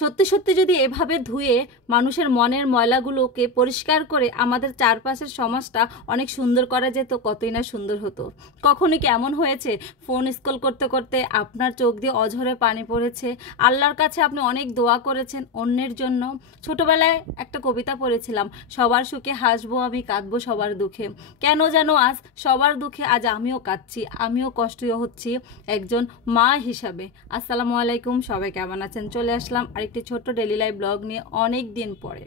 সত্যি সত্যি যদি এভাবে ধুয়ে মানুষের মনের ময়লাগুলোকে পরিষ্কার করে আমাদের চারপাশের সমাজটা অনেক সুন্দর করা যেত, কতই না সুন্দর হতো। কখনো কি এমন হয়েছে ফোন স্ক্রল করতে করতে আপনার চোখ দিয়ে অঝরে পানি পড়েছে, আল্লাহর কাছে আপনি অনেক দোয়া করেছেন অন্যের জন্য? ছোটবেলায় একটা কবিতা পড়েছিলাম, সবার সুখে হাসবো আমি, কাঁদবো সবার দুঃখে। কেন যেন আজ সবার দুঃখে আজ আমিও কাঁদছি, আমিও কষ্ট হচ্ছি একজন মা হিসাবে। আসসালামু আলাইকুম, সবাই কেমন আছেন? চলে আসলাম আরেকটি ছোট্ট ডেলি লাইফ ব্লগ নিয়ে অনেক দিন পরে।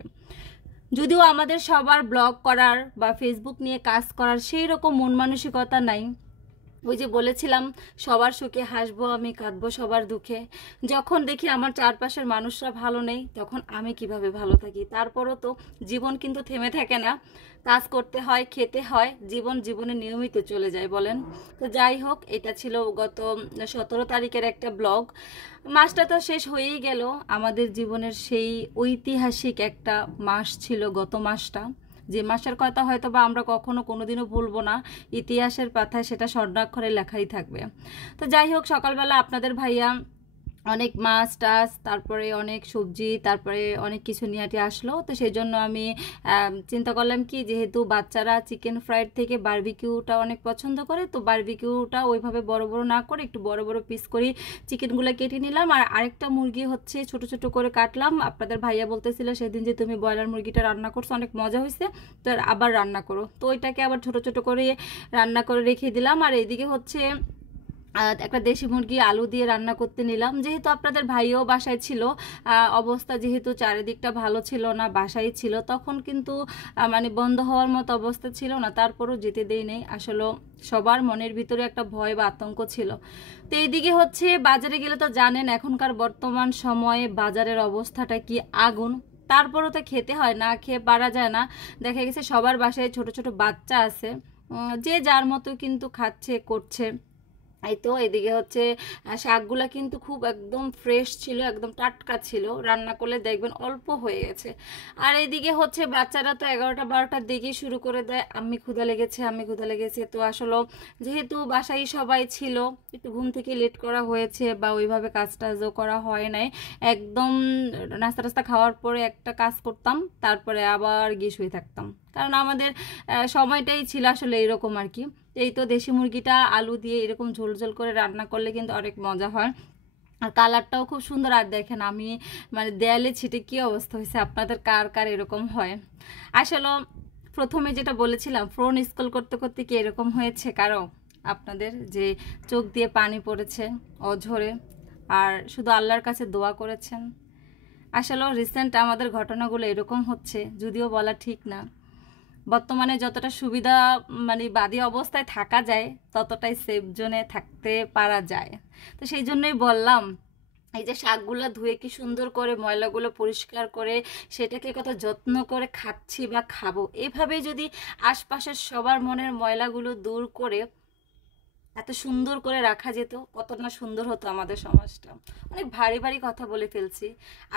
যদিও আমাদের সবার ব্লগ করার বা ফেসবুক নিয়ে কাজ করার সেই রকম মন মানসিকতা নাই। ওই যে বলেছিলাম, সবার সুখে হাসবো আমি, কাঁদবো সবার দুঃখে। যখন দেখি আমার চারপাশের মানুষরা ভালো নেই, তখন আমি কিভাবে ভালো থাকি? তারপরও তো জীবন কিন্তু থেমে থাকে না, কাজ করতে হয়, খেতে হয়, জীবনে নিয়মিত চলে যায় বলেন। তো যাই হোক, এটা ছিল গত 17 তারিখের একটা ব্লগ। মাসটা তো শেষ হয়েই গেল, আমাদের জীবনের সেই ঐতিহাসিক একটা মাস ছিল গত মাসটা, যে মাসের কথা হয়তো বা আমরা কখনো কোনোদিনও ভুলবো না, ইতিহাসের পাতায় সেটা স্বর্ণাক্ষরে লেখাই থাকবে। তো যাই হোক, সকালবেলা আপনাদের ভাইয়া অনেক মাছ টাছ, তারপরে অনেক সবজি, তারপরে অনেক কিছু নিয়ে আসলো। তো সেই জন্য আমি চিন্তা করলাম কি, যেহেতু বাচ্চারা চিকেন ফ্রাইড থেকে বারবিকিউটা অনেক পছন্দ করে, তো বারবিকিউটা ওইভাবে বড় বড় না করে একটু বড় বড় পিস করে চিকেনগুলো কেটে নিলাম। আর আরেকটা মুরগি হচ্ছে ছোট ছোট করে কাটলাম। আপনাদের ভাইয়া বলতেছিল সেদিন যে তুমি ব্রয়লার মুরগিটা রান্না করছো, অনেক মজা হয়েছে, তো আবার রান্না করো। তো ওইটাকে আবার ছোট ছোট করে রান্না করে রেখে দিলাম। আর এইদিকে হচ্ছে একটা দেশি মুরগি আলু দিয়ে রান্না করতে নিলাম। যেহেতু আপনাদের ভাইও বাসায় ছিল, অবস্থা যেহেতু চারিদিকটা ভালো ছিল না, বাসায় ছিল, তখন কিন্তু মানে বন্ধ হওয়ার মতো অবস্থা ছিল না, তারপরও যেতে দেই নেই। আসলে সবার মনের ভিতরে একটা ভয় বা আতঙ্ক ছিল। তো এইদিকে হচ্ছে বাজারে গেলে তো জানেন এখনকার বর্তমান সময়ে বাজারের অবস্থাটা কি আগুন। তারপরও তো খেতে হয়, না খেয়ে পারা যায় না। দেখা গেছে সবার বাসায় ছোট ছোট বাচ্চা আছে, যে যার মতো কিন্তু খাচ্ছে করছে। এই তো এদিকে হচ্ছে শাকগুলা কিন্তু খুব একদম ফ্রেশ ছিল, একদম টাটকা ছিল, রান্না করলে দেখবেন অল্প হয়ে গেছে। আর এদিকে হচ্ছে বাচ্চারা তো 11টা 12টার দিকেই শুরু করে দেয়, আমি ক্ষুধা লেগেছে, আমি ক্ষুধা লেগেছে। তো আসলে যেহেতু বাসায় সবাই ছিল, একটু ঘুম থেকে লেট করা হয়েছে বা ওইভাবে কাজ টাজও করা হয় নাই, একদম নাস্তা টাস্তা খাওয়ার পরে একটা কাজ করতাম, তারপরে আবার গিয়ে শুয়ে থাকতাম, কারণ আমাদের সময়টাই ছিল আসলে এরকম আর কি। এই তো দেশি মুরগিটা আলু দিয়ে এরকম ঝোল ঝোল করে রান্না করলে কিন্তু অনেক মজা হয়, আর কালারটাও খুব সুন্দর। আর দেখেন আমি মানে দেয়ালে ছিটে কি অবস্থা হয়েছে, আপনাদের কার কার এরকম হয়? আসলে প্রথমে যেটা বলেছিলাম, ফোন স্ক্রল করতে করতে কি এরকম হয়েছে কারো আপনাদের, যে চোখ দিয়ে পানি পড়েছে অঝরে, আর শুধু আল্লাহর কাছে দোয়া করেছেন? আসলে রিসেন্ট আমাদের ঘটনাগুলো এরকম হচ্ছে, যদিও বলা ঠিক না। বর্তমানে যতটা সুবিধা মানে বাদী অবস্থায় থাকা যায়, ততটাই সেফ জোনে থাকতে পারা যায়। তো সেই জন্যই বললাম, এই যে শাকগুলো ধুয়ে কি সুন্দর করে ময়লাগুলো পরিষ্কার করে সেটাকে কত যত্ন করে খাচ্ছি বা খাবো, এভাবেই যদি আশপাশের সবার মনের ময়লাগুলো দূর করে এত সুন্দর করে রাখা যেত, কত না সুন্দর হতো আমাদের সমাজটা। অনেক ভারী ভারী কথা বলে ফেলছি।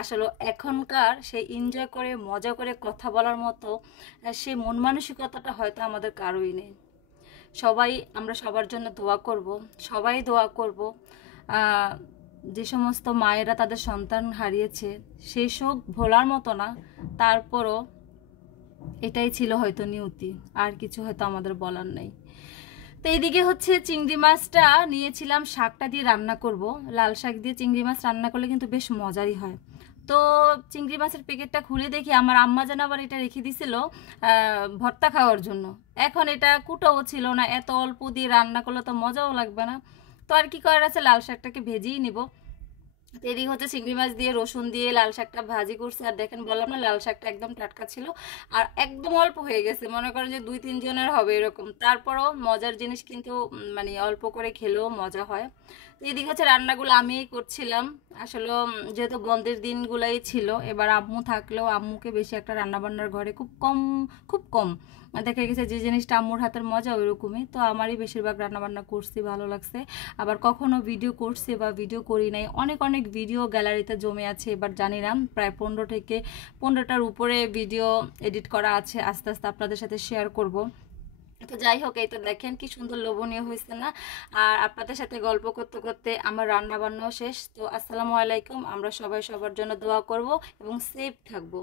আসলে এখনকার সেই এনজয় করে মজা করে কথা বলার মতো সেই মন মানসিকতাটা হয়তো আমাদের কারোই নেই। সবাই আমরা সবার জন্য দোয়া করব, সবাই দোয়া করব। যে সমস্ত মায়েরা তাদের সন্তান হারিয়েছে, সেই শোক ভোলার মতো না, তারপরও এটাই ছিল হয়তো নিয়তি, আর কিছু হয়তো আমাদের বলার নেই। তো এইদিকে হচ্ছে চিংড়ি মাছটা নিয়েছিলাম, শাকটা দিয়ে রান্না করব। লাল শাক দিয়ে চিংড়ি মাছ রান্না করলে কিন্তু বেশ মজারই হয়। তো চিংড়ি মাছের প্যাকেটটা খুলে দেখি আমার আম্মা যেন আবার এটা রেখে দিছিল ভর্তা খাওয়ার জন্য। এখন এটা কুটোও ছিল না, এত অল্প দিয়ে রান্না করলে তো মজাও লাগবে না। তো আর কি করার আছে, লাল শাকটাকে ভেজেই নিব। এদিকে হচ্ছে চিংড়ি মাছ দিয়ে রসুন দিয়ে লাল শাকটা ভাজি করছে। আর দেখেন বললাম না, লাল শাকটা একদম টাটকা ছিল, আর একদম অল্প হয়ে গেছে, মনে করেন যে 2-3 জনের হবে এরকম। তারপরও মজার জিনিস কিন্তু মানে অল্প করে খেলেও মজা হয়। তো এদিকে হচ্ছে রান্নাগুলো আমিই করছিলাম। আসলে যেহেতু বন্ধের দিনগুলোই ছিল, এবার আম্মু থাকলেও আম্মুকে বেশি একটা রান্নাবান্নার ঘরে খুব কম, খুব কম দেখা গেছে। যে জিনিসটা আম্মুর হাতের মজা ওইরকমই, তো আমারই বেশিরভাগ রান্নাবান্না করছি, ভালো লাগছে। আবার কখনো ভিডিও করছি বা ভিডিও করি নাই, অনেক অনেক ভিডিও গ্যালারিতে জমে আছে। এবার জানি না প্রায় 15টার উপরে ভিডিও এডিট করা আছে, আস্তে আস্তে আপনাদের সাথে শেয়ার করব। তো যাই হোক, এই তো দেখেন কি সুন্দর লোভনীয় হয়েছে না। আর আপনাদের সাথে গল্প করতে করতে আমার রান্না বান্নাও শেষ। তো আসসালামু আলাইকুম, আমরা সবাই সবার জন্য দোয়া করব এবং সেফ থাকবো।